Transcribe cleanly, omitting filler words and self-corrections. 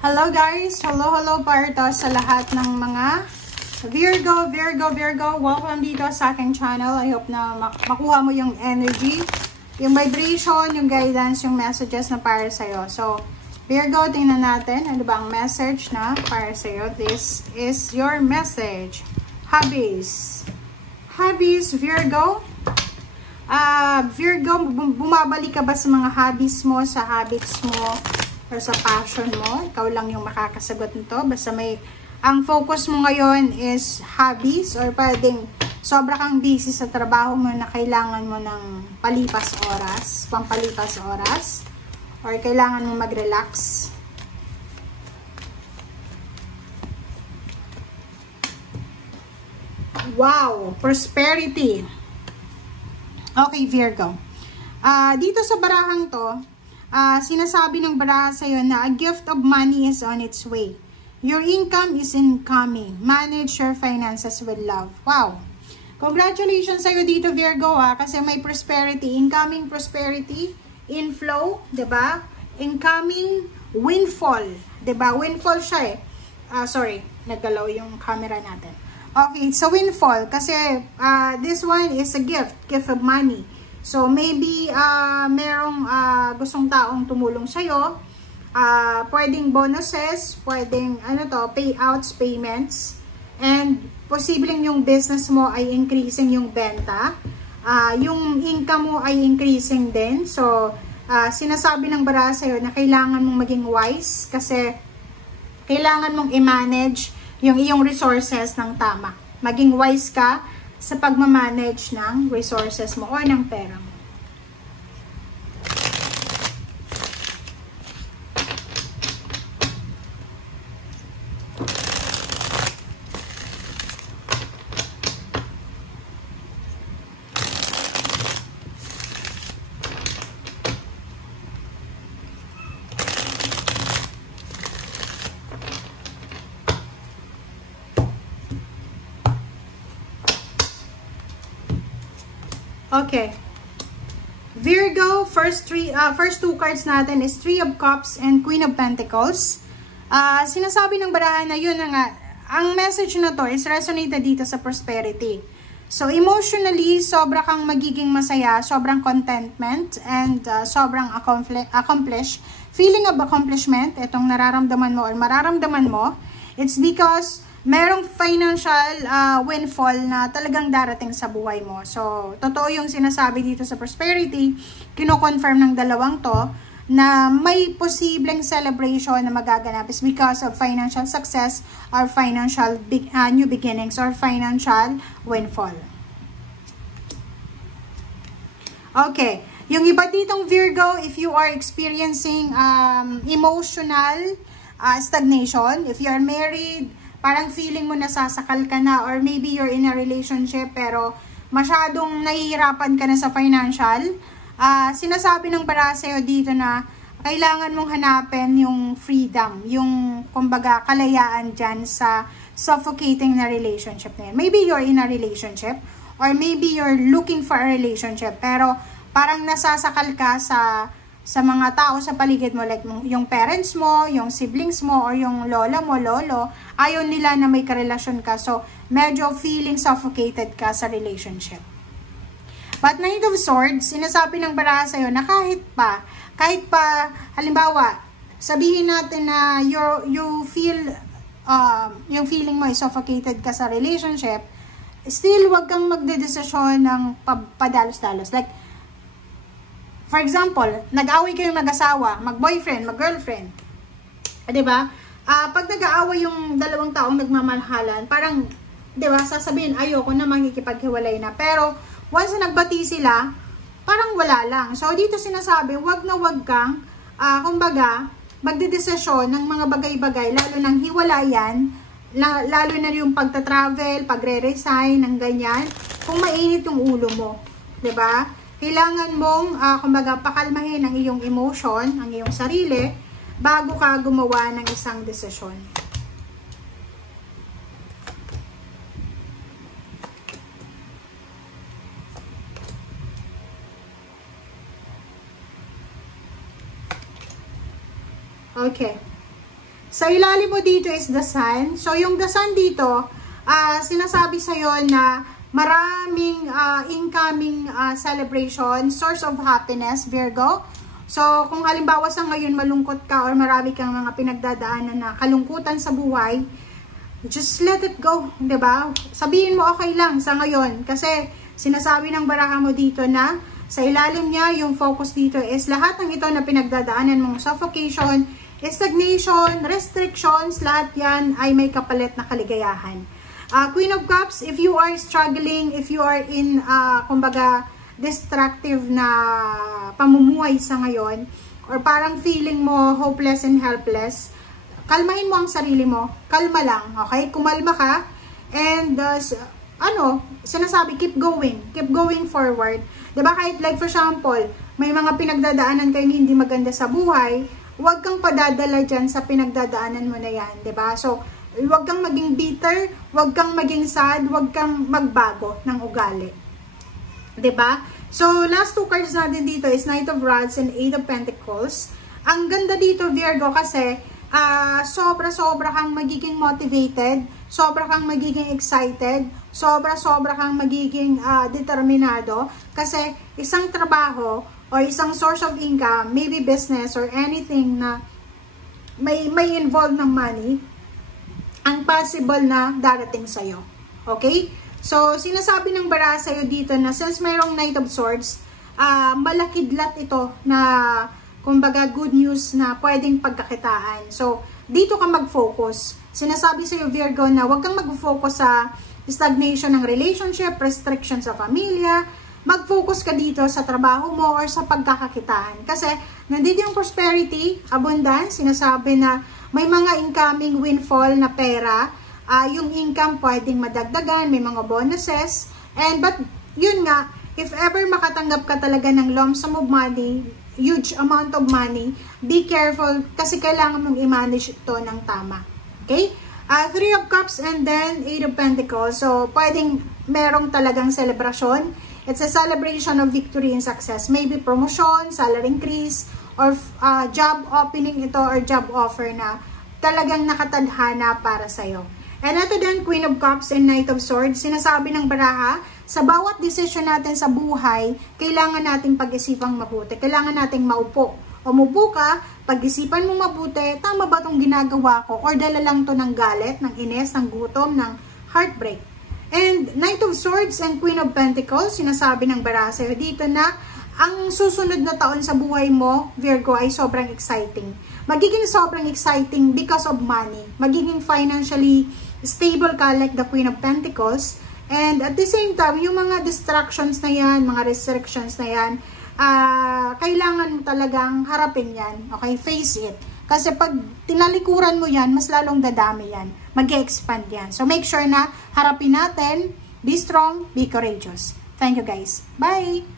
Hello guys! Hello para to sa lahat ng mga Virgo. Welcome dito sa aking channel. I hope na makuha mo yung energy, yung vibration, yung guidance, yung messages na para sa'yo. So, Virgo, tingnan natin. Ano ba ang message na para sa'yo? This is your message. Hobbies, Virgo. Virgo, bumabalik ka ba sa mga hobbies mo, sa habits mo, or sa passion mo? Ikaw lang yung makakasagot nito. Basta ang focus mo ngayon is hobbies, or pwedeng sobra kang busy sa trabaho mo na kailangan mo ng pampalipas oras, or kailangan mo mag-relax. Wow! Prosperity. Okay, Virgo. Dito sa barahang to, sinasabi ng baraha sa'yo na a gift of money is on its way. Your income is incoming. Manage your finances with love. Wow! Congratulations sa'yo dito, Virgo, kasi may prosperity. Incoming prosperity, inflow, diba? Incoming windfall, diba? Windfall siya sorry, naggalaw yung camera natin. Okay, so windfall, kasi this one is a gift of money. So, maybe, merong gustong taong tumulong sa'yo. Pwedeng bonuses, pwedeng, payouts, payments. And, posibleng yung business mo ay increasing yung benta. Yung income mo ay increasing din. So, sinasabi ng baraha sa'yo na kailangan mong maging wise kasi kailangan mong i-manage yung iyong resources ng tama. Maging wise ka sa pagmamanage ng resources mo o ng pera mo. Okay. Virgo, first two cards natin is Three of Cups and Queen of Pentacles. Sinasabi ng barahan na yun na nga, ang message na to is resonated dito sa prosperity. So, emotionally, sobra kang magiging masaya, sobrang contentment, and sobrang accomplished. Feeling of accomplishment, itong nararamdaman mo or mararamdaman mo, it's because merong financial windfall na talagang darating sa buhay mo. So, totoo yung sinasabi dito sa prosperity, kino-confirm ng dalawang to, na may posibleng celebration na magaganap is because of financial success or financial new beginnings or financial windfall. Okay. Yung iba ditong Virgo, if you are experiencing emotional stagnation, if you are married, parang feeling mo nasasakal ka na, or maybe you're in a relationship pero masyadong nahihirapan ka na sa financial, sinasabi ng baraha sa'yo dito na kailangan mong hanapin yung freedom, yung kumbaga kalayaan dyan sa suffocating na relationship na yun. Maybe you're in a relationship or maybe you're looking for a relationship pero parang nasasakal ka sa mga tao sa paligid mo, like yung parents mo, yung siblings mo, or yung lola mo, lolo, ayaw nila na may karelasyon ka. So, medyo feeling suffocated ka sa relationship. But Knight of Swords, sinasabi ng baraha sa'yo na kahit pa, halimbawa, sabihin natin na you feel, yung feeling mo is suffocated ka sa relationship, still, wag kang magdedesisyon ng padalos-dalos. Like, for example, nag-away kayong mag-asawa, mag-boyfriend, mag-girlfriend. Diba? Pag nag-aaway yung dalawang taong nagmamahalan, parang, diba, sasabihin, ayoko na, makikipaghiwalay na. Pero, once na nagbati sila, parang wala lang. So, dito sinasabi, wag na wag kang, kumbaga, magdedesisyon ng mga bagay-bagay, lalo ng hiwalayan, lalo na yung pagta-travel, pagre-resign, ng ganyan, kung mainit yung ulo mo. Diba? Kailangan mong, kumbaga, pakalmahin ang iyong emotion, ang iyong sarili, bago ka gumawa ng isang desisyon. Okay. Sa ilalim mo dito is the sun. So, yung the sun dito, sinasabi sa'yo na maraming incoming celebration, source of happiness, Virgo. So, kung halimbawa sa ngayon malungkot ka or marami kang mga pinagdadaanan na kalungkutan sa buhay, just let it go, 'di ba? Sabihin mo okay lang sa ngayon kasi sinasabi ng baraha mo dito na sa ilalim niya, yung focus dito is lahat ng ito na pinagdadaanan mong suffocation, stagnation, restrictions, lahat yan ay may kapalit na kaligayahan. Queen of Cups, if you are struggling, if you are in, kumbaga, destructive na pamumuhay sa ngayon, or parang feeling mo hopeless and helpless, kalmahin mo ang sarili mo. Kalma lang, okay? Kumalma ka, and, sinasabi, keep going forward. Diba? Kahit like for example, may mga pinagdadaanan kayong hindi maganda sa buhay, huwag kang padadala dyan sa pinagdadaanan mo na yan, diba? So, huwag kang maging bitter, huwag kang maging sad, huwag kang magbago ng ugali. Diba? So, last two cards natin dito is Knight of Rods and Eight of Pentacles. Ang ganda dito, Virgo, kasi sobra-sobra kang magiging motivated, sobra kang magiging excited, sobra-sobra kang magiging determinado, kasi isang trabaho or isang source of income, maybe business or anything na may involve ng money, ang possible na darating sa'yo. Okay? So, sinasabi ng baraha sa'yo dito na since mayroong Knight of Swords, malakidlat ito na, kumbaga, good news na pwedeng pagkakitaan. So, dito ka mag-focus. Sinasabi sa'yo, Virgo, na huwag kang mag-focus sa stagnation ng relationship, restrictions sa pamilya. Mag-focus ka dito sa trabaho mo or sa pagkakakitaan. Kasi, nandito yung prosperity, abundance, sinasabi na may mga incoming windfall na pera, yung income pwedeng madagdagan, may mga bonuses, but yun nga, if ever makatanggap ka talaga ng lump sum of money, huge amount of money, be careful kasi kailangan mong i-manage ito ng tama. Okay? Three of Cups and then Eight of Pentacles. So, pwedeng merong talagang celebration. It's a celebration of victory and success. Maybe promotion, salary increase, or job opening ito or job offer na talagang nakatadhana para sa'yo. And ito din, Queen of Cups and Knight of Swords. Sinasabi ng baraha, sa bawat desisyon natin sa buhay, kailangan nating pag-isipang mabuti. Kailangan nating maupo. Umupo ka, pag-isipan mo mabuti, tama ba itong ginagawa ko? Or dala lang to ng galit, ng ines, ng gutom, ng heartbreak. And Knight of Swords and Queen of Pentacles, sinasabi ng baraha sa'yo dito na ang susunod na taon sa buhay mo, Virgo, ay sobrang exciting. Magiging sobrang exciting because of money. Magiging financially stable ka like the Queen of Pentacles. And at the same time, yung mga distractions na yan, mga restrictions na yan, kailangan mo talagang harapin yan. Okay? Face it. Kasi pag tinalikuran mo yan, mas lalong dadami yan. Mag-expand yan. So make sure na harapin natin. Be strong, be courageous. Thank you guys. Bye!